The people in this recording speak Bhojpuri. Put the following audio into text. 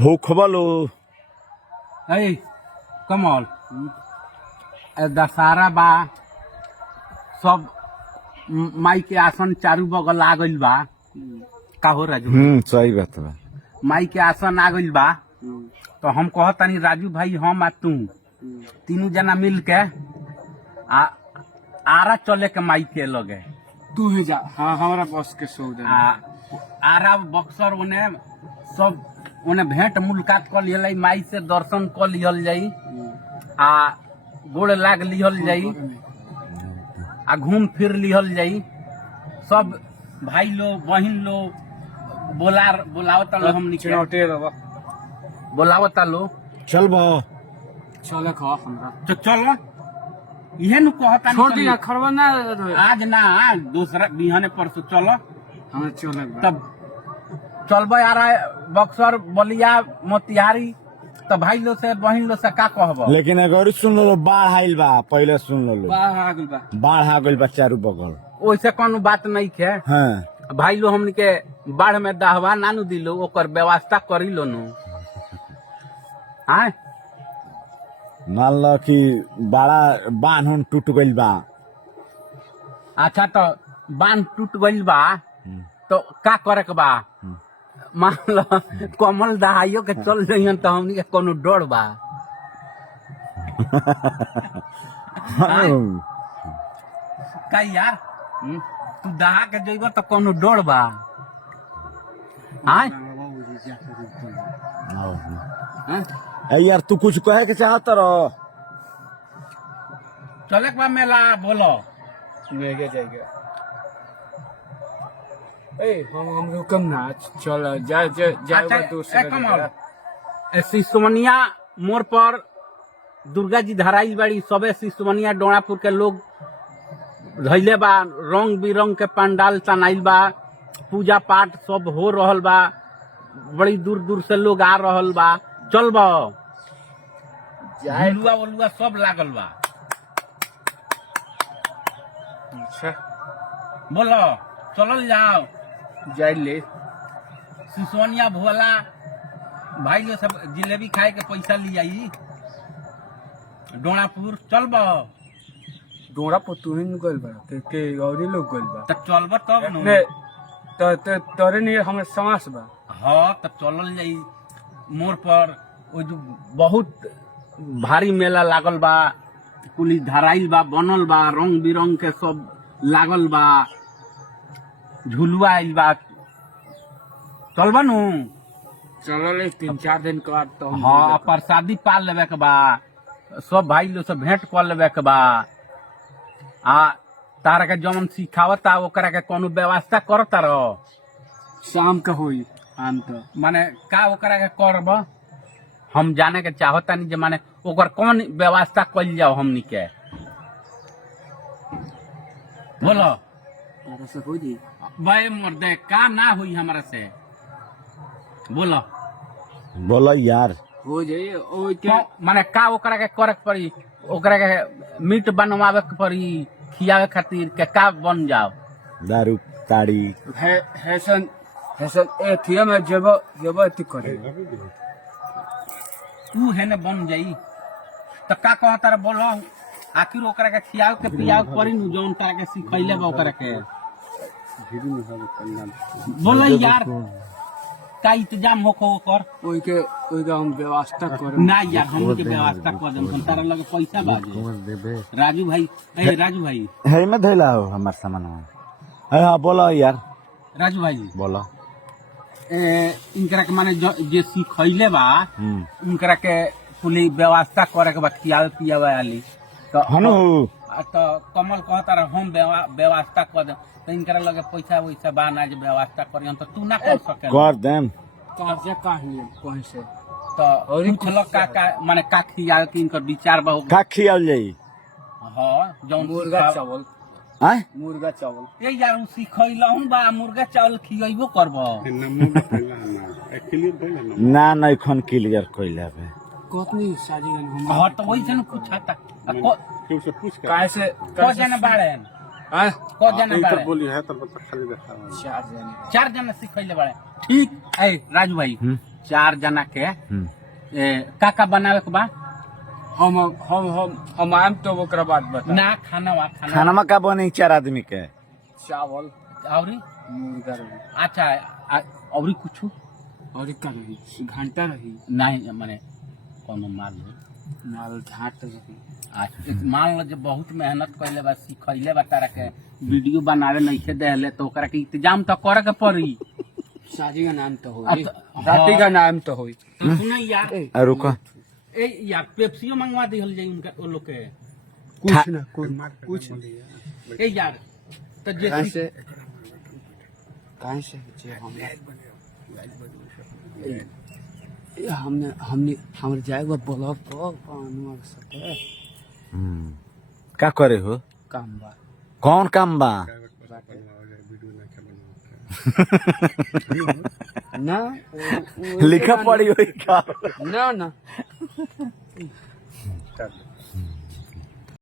भूख बलो ए कमल दशहरा बा सब माई के आसन चारू बगल आ गइल बा का हो राजू सही बात बा। माई के आसन आ गइल बा तो हम कहतानी राजू भाई हम आ तू तीनों जना मिल के आरा चले के माई के लगे तू ही जा। हाँ हमारा बस के सौदा आरा बक्सर उन्हें सब उन्हें भेंट मुलाकात कर लियल माई से दर्शन कर लियल जाई आ गोड़ लाग लियल जाई आ घूम फिर लियल जाई। सब भाई लो बहन लो बोलावता लो हमनी के बोलावता लो चल बा चले खा हमरा तो चलो इहे नु कहता छोड़ दिया खरवा ना आज ना दूसरा बिहाने परसों चलो हमें चले तब चलबे आ रहा बक्सर बलिया मोतिहारी तो भाई लो से बहन लो से का कहब। लेकिन अगर सुन लो बाढ़ आइल बा पहले सुन लो बाहर आ गइल बा बाढ़ आ गइल बा चारू बगल। वैसे कोनो बात नहीं है हाँ भाई लो हमनी के बाढ़ में दहवा नानू दिलो ओकर व्यवस्था करी लो नु हाँ मान लो कि बड़ा बांध हम टूट गइल बा। अच्छा तो बांध टूट गइल बा तो का करे के बा मान लो कमल दहाइयो के चल जाइयन तो हमनी के कोनो डर बा का यार तू दहा के जइबो तो कोनो डर बा हाँ ए यार तू कुछ कहे के चाहत रहो चले के बा मेला बोलो लेके जाएगा ए हम रुकम ना चल जा जा जा अच्छा, दूसरा ए कमल सिसोमनिया मोड़ पर दुर्गा जी धराई बाड़ी सबे सिसोमनिया डोनापुर के लोग धैले बा रंग बिरंग के पंडाल तनाइल बा पूजा पाठ सब हो रहल बा बड़ी दूर दूर से लोग आ रहल बा चल बा झुलुआ उलुआ सब लागल बा अच्छा बोलो चलल जाओ जाई ले सिसोनिया भोला भाई लोग सब जिलेबी खाए के पैसा ले आई डोनापुर चल बा डोरा पर तू ही गइल बा के औरी लोग गइल बा तो चलबा तब न ने तो तोरे नहीं हमें समास बा हाँ तो चलल जाई मोड़ पर वो जो बहुत भारी मेला लागल बा कुली धराइल बा बनल बा रंग बिरंग के सब लागल बा झुलुआ आइल बा चलबा नु चलो ले 3-4 दिन के बाद तो हाँ प्रसादी पाल लेवे के बा सब भाई लोग से भेंट कर लेवे के बा आ तारा के जमन सिखावता ओकरा के कोनो व्यवस्था करता रहो शाम का होई आम तो माने का ओकरा के करब हम जाने के चाहता नहीं जे माने ओकर कौन व्यवस्था कइल जाओ हमनी के बोलो तारा से हो जी भाई मर्दे का ना हुई हमरा से बोलो बोलो यार हो जाई ओ के माने का ओकरा के करे के पड़ी ओकरा के मीट बनवावे के पड़ी खियावे खातिर के का बन जाओ दारू ताड़ी हैसन हैसन ए थिया में जब ती करे तू है ने बन जाई तो का कहता रे बोलो आखिर ओकरा के खियाव के पियाव पड़ी नु जौन तारा के सिखैले बा ओकरा के बोलो यार का इंतजाम होको ओकर ओई के हम व्यवस्था करे ना यार हम के व्यवस्था कर देम हम तारा लगे पैसा बाजे राजू भाई ए राजू भाई है में धैला हो हमार सामान हाँ बोलो यार राजू भाई बोलो इनकरा के माने जे सिखैले बा उनकरा के कुली व्यवस्था करे के बा खियावे पियावे वाली तो हनु तो कमल कहता रहे हम व्यवस्था कर दे तो इनकरा लगे पैसा वैसा बा ना जे व्यवस्था करी तो तू ना कर सके कर देम कार्य काहे कहीं से तो और लोग का माने का खियावे कि इनकर विचार बा का खियाल जाई हां जौन मुर्गा चावल आय मुर्गा चावल ए यार उ सिखैलहुं बा मुर्गा चावल खियैबो करबो ना नहीं खन क्लियर कइला बे कतनी शादी हम हां तो वैसे न पूछता काहे से को जना बाड़े हां को जना बाड़े चार जने 4 जना सिखैले बाड़े ठीक ए राजू भाई 4 जना के का बनावे के बा हम आम तो ओकरा बाद बता ना खाना खाना का बने 4 आदमी के चावल औरी मुर्गा रही अच्छा औरी कुछ और का रही घंटा रही नहीं माने कोनो माल माल झाट रही अच्छा मान लो जो बहुत मेहनत कइले बा सिखैले बा तारा के वीडियो बनावे नहीं के देले तो ओकरा के इंतजाम तो करे के पड़ी शादी का नाम तो होई राती का नाम तो होई तो सुनो यार रुको ए यार पेप्सियो मंगवा दिहल जाई उनका वो लोग के कुछ ना कुछ ए यार तो जे कहां से जे हमने हमरे जाएगा ब्लॉग को कानून सके का करे हो काम बा कौन काम बा ना लिखा पड़ी हुई का ना